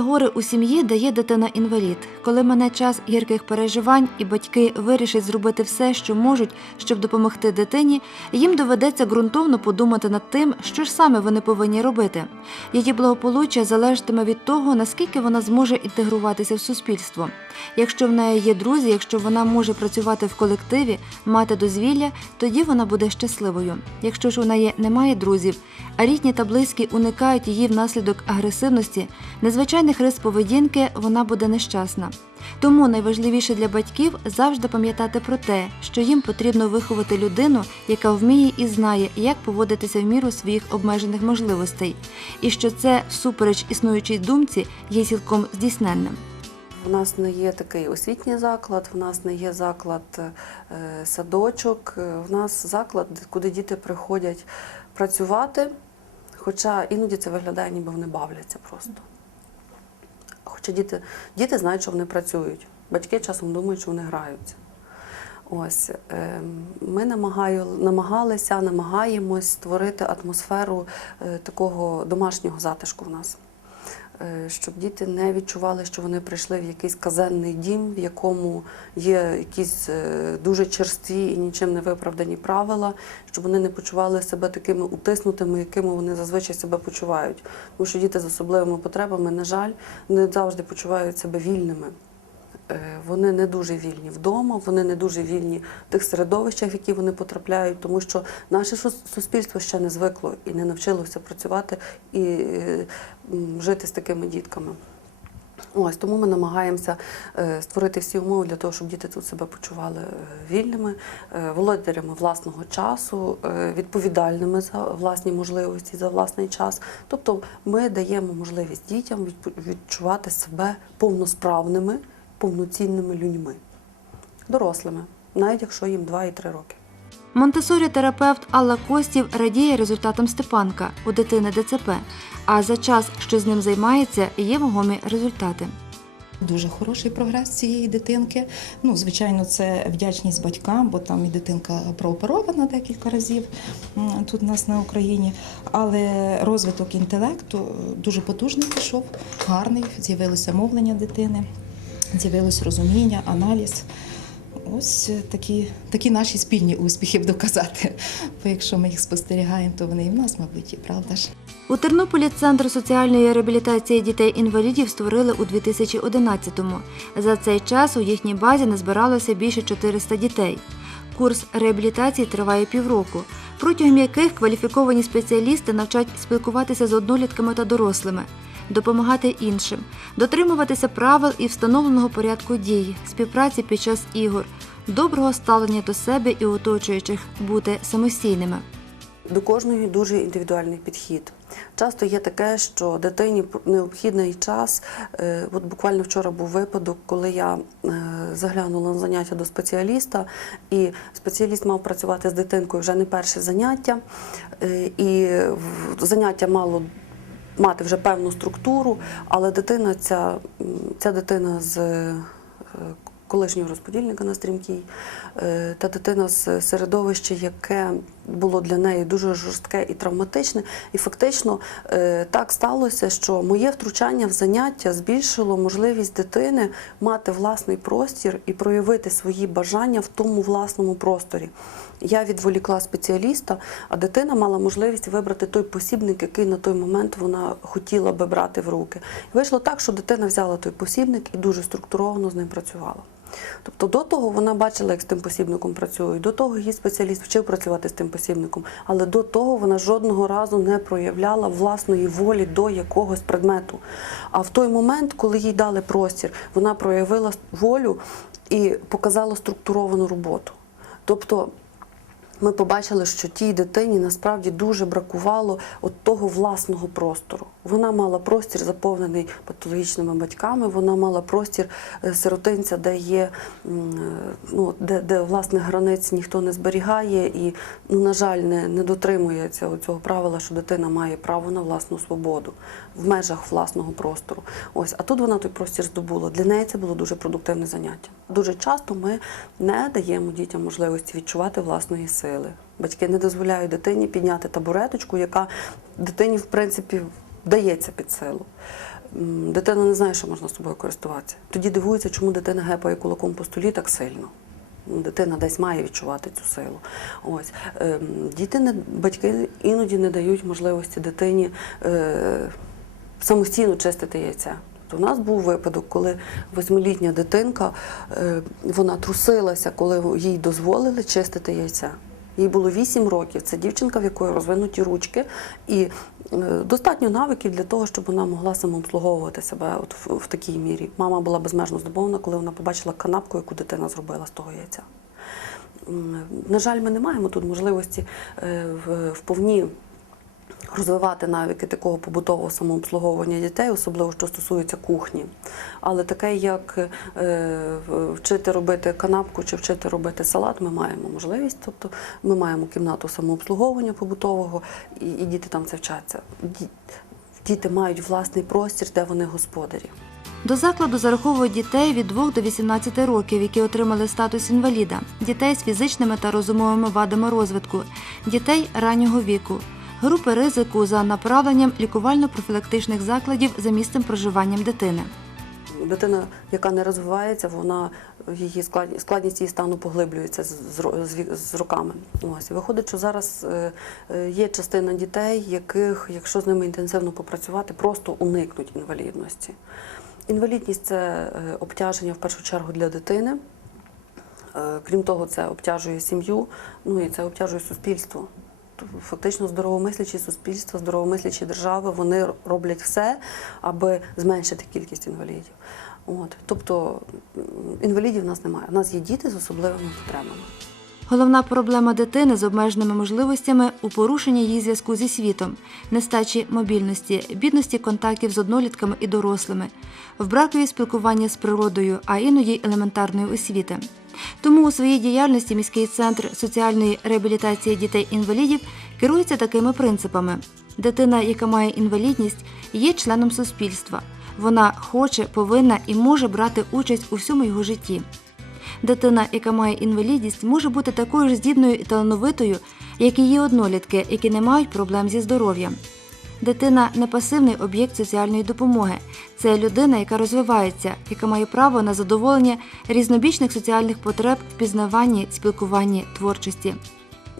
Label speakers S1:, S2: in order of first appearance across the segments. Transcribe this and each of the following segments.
S1: Велике горе у сім'ї дає дитина-інвалід. Коли мене час гірких переживань і батьки вирішать зробити все, що можуть, щоб допомогти дитині, їм доведеться ґрунтовно подумати над тим, що ж саме вони повинні робити. Її благополуччя залежатиме від того, наскільки вона зможе інтегруватися в суспільство. Якщо в неї є друзі, якщо вона може працювати в колективі, мати дозвілля, тоді вона буде щасливою. Якщо ж у неї немає друзів, а рідні та близькі уникають її внаслідок агресивності, незвичайних рис поведінки, вона буде нещасна. Тому найважливіше для батьків завжди пам'ятати про те, що їм потрібно виховати людину, яка вміє і знає, як поводитися в міру своїх обмежених можливостей, і що це, всупереч існуючій думці, є цілком здійсненним.
S2: У нас не є такий освітній заклад, в нас не є заклад е, садочок, е, в нас заклад, куди діти приходять працювати, хоча іноді це виглядає, ніби вони бавляться просто. Хоча діти, діти знають, що вони працюють. Батьки часом думають, що вони граються. Ось е, ми намагаю, намагалися, намагаємось створити атмосферу е, такого домашнього затишку в нас. Е, Щоб діти не відчували, що вони прийшли в якийсь казенний дім, в якому є якісь е, дуже черстві і нічим не виправдані правила, щоб вони не почували себе такими утиснутими, якими вони зазвичай себе почувають. Тому що діти з особливими потребами, на жаль, не завжди почувають себе вільними. Е, Вони не дуже вільні вдома, вони не дуже вільні в тих середовищах, в які вони потрапляють, тому що наше сус- суспільство ще не звикло і не навчилося працювати і е, жити з такими дітками. Ось тому ми намагаємося е, створити всі умови для того, щоб діти тут себе почували вільними, володарями власного часу, відповідальними за власні можливості, за власний час. Тобто ми даємо можливість дітям відчувати себе повносправними, повноцінними людьми, дорослими, навіть якщо їм 2 і 3 роки.
S1: Монтесорі-терапевт Алла Костів радіє результатам Степанка у дитини ДЦП, а за час, що з ним займається, є вагомі результати.
S3: Дуже хороший прогрес цієї дитинки. Ну, звичайно, це вдячність батькам, бо там і дитинка прооперована декілька разів тут у нас на Україні. Але розвиток інтелекту дуже потужний пішов, гарний. З'явилося мовлення дитини, з'явилось розуміння, аналіз. Ось е, такі, такі наші спільні успіхи б доказати. Бо якщо ми їх спостерігаємо, то вони і в нас, мабуть, і правда ж.
S1: У Тернополі Центр соціальної реабілітації дітей-інвалідів створили у 2011-му. За цей час у їхній базі назбиралося більше 400 дітей. Курс реабілітації триває півроку, протягом яких кваліфіковані спеціалісти навчать спілкуватися з однолітками та дорослими, допомагати іншим, дотримуватися правил і встановленого порядку дій, співпраці під час ігор, доброго ставлення до себе і оточуючих, бути самостійними.
S2: До кожної дуже індивідуальний підхід. Часто є таке, що дитині необхідний час. е, От буквально вчора був випадок, коли я е, заглянула на заняття до спеціаліста, і спеціаліст мав працювати з дитинкою вже не перше заняття, е, і заняття мало мати вже певну структуру, але дитина, ця, ця дитина з е, колишнього розподільника на стрімкій, е, та дитина з середовища, яке було для неї дуже жорстке і травматичне. І фактично е, так сталося, що моє втручання в заняття збільшило можливість дитини мати власний простір і проявити свої бажання в тому власному просторі. Я відволікла спеціаліста, а дитина мала можливість вибрати той посібник, який на той момент вона хотіла би брати в руки. І вийшло так, що дитина взяла той посібник і дуже структуровано з ним працювала. Тобто до того вона бачила, як з тим посібником працюють, до того її спеціаліст вчив працювати з тим посібником, але до того вона жодного разу не проявляла власної волі до якогось предмету. А в той момент, коли їй дали простір, вона проявила волю і показала структуровану роботу. Тобто ми побачили, що тій дитині насправді дуже бракувало от того власного простору. Вона мала простір заповнений патологічними батьками, вона мала простір е, сиротинця, де є е, ну, де, де власне границь ніхто не зберігає і, ну, на жаль, не, не дотримується цього правила, що дитина має право на власну свободу в межах власного простору. Ось, а тут вона той простір здобула. Для неї це було дуже продуктивне заняття. Дуже часто ми не даємо дітям можливості відчувати власної сили. Батьки не дозволяють дитині підняти табуреточку, яка дитині, в принципі, вдається під силу. дитина не знає, що можна з собою користуватися. Тоді дивується, чому дитина гепає кулаком по столі так сильно. Ну, Дитина десь має відчувати цю силу. Ось ем, діти не батьки іноді не дають можливості дитині е, самостійно чистити яйця. В нас був випадок, коли восьмилітня дитинка е, вона трусилася, коли їй дозволили чистити яйця. Їй було 8 років. Це дівчинка, в якої розвинуті ручки, і е, достатньо навиків для того, щоб вона могла самообслуговувати себе от в, в такій мірі. Мама була безмежно здобована, коли вона побачила канапку, яку дитина зробила з того яйця. На жаль, ми не маємо тут можливості е, в, вповні розвивати навики такого побутового самообслуговування дітей, особливо що стосується кухні. Але таке, як е, вчити робити канапку чи вчити робити салат, ми маємо можливість. Тобто ми маємо кімнату самообслуговування побутового, і, і діти там це вчаться. Діти мають власний простір, де вони господарі.
S1: До закладу зараховують дітей від 2 до 18 років, які отримали статус інваліда, дітей з фізичними та розумовими вадами розвитку, дітей раннього віку, групи ризику за направленням лікувально-профілактичних закладів за місцем проживанням дитини.
S2: Дитина, яка не розвивається, вона її складність, її стану поглиблюється з, з, з, роками. Ось виходить, що зараз е, е, є частина дітей, яких, якщо з ними інтенсивно попрацювати, просто уникнуть інвалідності. Інвалідність це е, обтяження в першу чергу для дитини. Крім того, це обтяжує сім'ю, ну і це обтяжує суспільство. Фактично, здоровомислячі суспільства, здоровомислячі держави вони роблять все, аби зменшити кількість інвалідів. От. Тобто інвалідів в нас немає. У нас є діти з особливими потребами.
S1: Головна проблема дитини з обмеженими можливостями у порушенні її зв'язку зі світом, нестачі мобільності, бідності контактів з однолітками і дорослими, в бракові спілкування з природою, а іноді елементарної освіти. Тому у своїй діяльності міський центр соціальної реабілітації дітей-інвалідів керується такими принципами: дитина, яка має інвалідність, є членом суспільства. Вона хоче, повинна і може брати участь у всьому його житті. Дитина, яка має інвалідність, може бути такою ж здібною і талановитою, як і її однолітки, які не мають проблем зі здоров'ям. Дитина не пасивний об'єкт соціальної допомоги. Це людина, яка розвивається, яка має право на задоволення різнобічних соціальних потреб в пізнаванні, спілкуванні, творчості.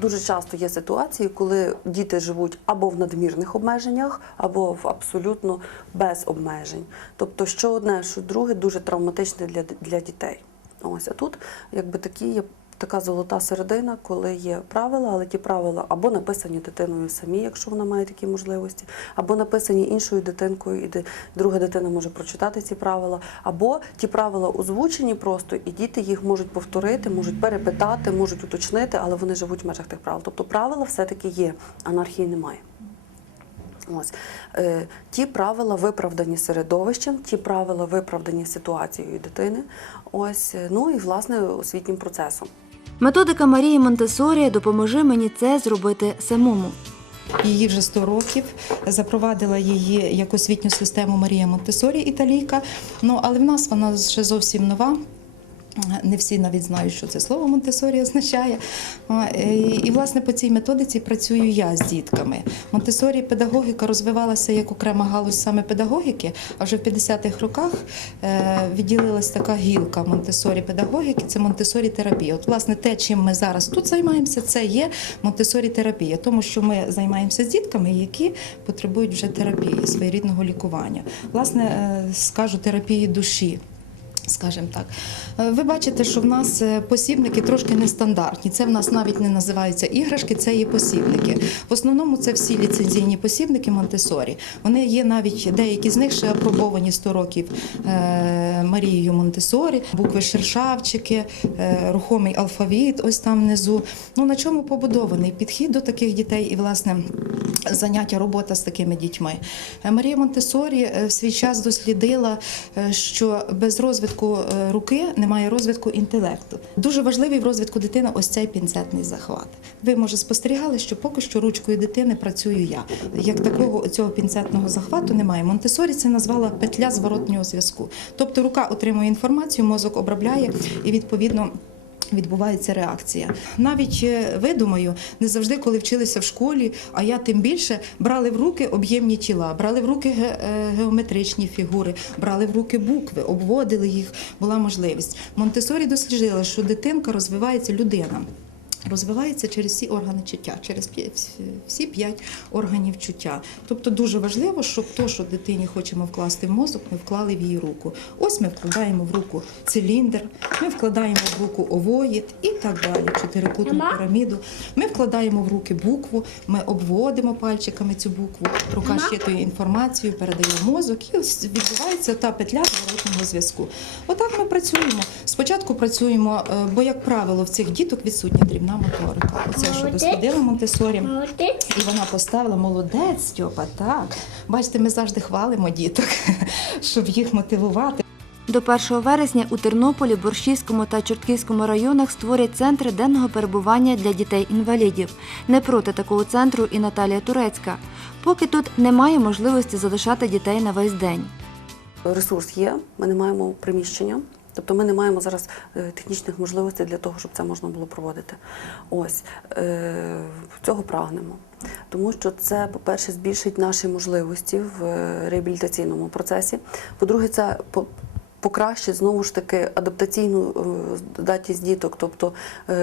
S2: Дуже часто є ситуації, коли діти живуть або в надмірних обмеженнях, або в абсолютно без обмежень. Тобто, що одне, що друге дуже травматичне для, для дітей. Ось а тут якби такі є така золота середина, коли є правила, але ті правила або написані дитиною самі, якщо вона має такі можливості, або написані іншою дитинкою, і друга дитина може прочитати ці правила, або ті правила озвучені просто, і діти їх можуть повторити, можуть перепитати, можуть уточнити, але вони живуть в межах тих правил. Тобто правила все-таки є, анархії немає. Ось е, ті правила виправдані середовищем, ті правила виправдані ситуацією дитини. Ось ну і власне освітнім процесом.
S1: Методика Марії Монтесорі допоможи мені це зробити самому.
S3: Її вже 100 років запровадила її як освітню систему Марія Монтесорі, італійка. Ну але в нас вона ще зовсім нова. Не всі навіть знають, що це слово Монтесорі означає. Е, І, власне, по цій методиці працюю я з дітками. Монтесорі педагогіка розвивалася як окрема галузь саме педагогіки, а вже в 50-х роках е, відділилась така гілка Монтесорі педагогіки, це Монтесорі терапія. От, власне, те, чим ми зараз тут займаємося, це є Монтесорі терапія, тому що ми займаємося з дітками, які потребують вже терапії, своєрідного лікування. Власне, е, скажу терапії душі. Скажімо так, Е, ви бачите, що в нас е, посібники трошки нестандартні. Це в нас навіть не називаються іграшки, це є посібники. В основному це всі ліцензійні посібники Монтесорі. Вони є навіть деякі з них ще апробовані 100 років е, Марією Монтесорі, букви шершавчики, рухомий алфавіт. Ось там внизу. Ну на чому побудований підхід до таких дітей і власне. Заняття робота з такими дітьми. Марія Монтесорі в свій час дослідила, що без розвитку е, руки немає розвитку інтелекту. Дуже важливий в розвитку дитини ось цей пінцетний захват. Ви може спостерігали, що поки що ручкою дитини працюю я. Як такого цього пінцетного захвату немає. Монтесорі це назвала петля зворотнього зв'язку. Тобто рука отримує інформацію, мозок обробляє і відповідно. Відбувається реакція. Навіть е, ви думаю, не завжди, коли вчилися в школі, а я тим більше брали в руки об'ємні тіла, брали в руки е, геометричні фігури, брали в руки букви, обводили їх. Була можливість. Монтесорі дослідила, що дитинка розвивається людина. Розвивається через всі органи чуття, через всі п'ять органів чуття. Тобто дуже важливо, щоб то, що дитині хочемо вкласти в мозок, ми вклали в її руку. Ось ми вкладаємо в руку циліндр, ми вкладаємо в руку овоїд і так далі, чотирикутну піраміду. Ми вкладаємо в руки букву, ми обводимо пальчиками цю букву, рука щитує інформацію, передає мозок, і ось відбувається та петля зворотнього зв'язку. Отак ми працюємо. Спочатку працюємо, е, бо, як правило, в цих діток відсутня дрібна моторика. Оце, що дослідила Монтесорі. І вона поставила молодець, Стьопа, так. Бачите, ми завжди хвалимо діток, щоб їх мотивувати.
S1: До 1 вересня у Тернополі, Борщівському та Чортківському районах створять центри денного перебування для дітей-інвалідів. Не проти такого центру і Наталія Турецька. Поки тут немає можливості залишати дітей на весь день.
S2: Ресурс є, ми не маємо приміщення. Тобто ми не маємо зараз е, технічних можливостей для того, щоб це можна було проводити. Ось е, цього прагнемо. Тому що це, по-перше, збільшить наші можливості в е, реабілітаційному процесі. По-друге, це покращить знову ж таки адаптаційну здатність діток. Тобто,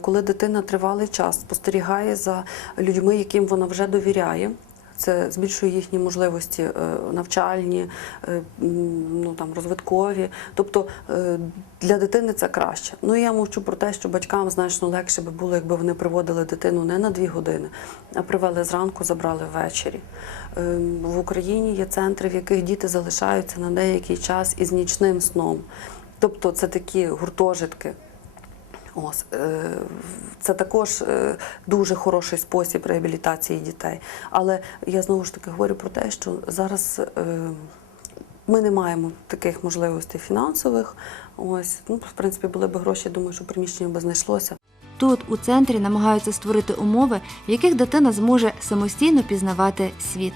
S2: коли дитина тривалий час спостерігає за людьми, яким вона вже довіряє. Це збільшує їхні можливості е, навчальні, е, ну там розвиткові. Тобто е, для дитини це краще. Ну я мовчу про те, що батькам значно легше би було, якби вони приводили дитину не на дві години, а привели зранку, забрали ввечері. Е, В Україні є центри, в яких діти залишаються на деякий час із нічним сном. Тобто це такі гуртожитки. Ось е, це також е, дуже хороший спосіб реабілітації дітей. Але я знову ж таки говорю про те, що зараз е, ми не маємо таких можливостей фінансових. Ось, ну, в принципі, були б гроші, думаю, що приміщення би знайшлося.
S1: Тут, у центрі, намагаються створити умови, в яких дитина зможе самостійно пізнавати світ.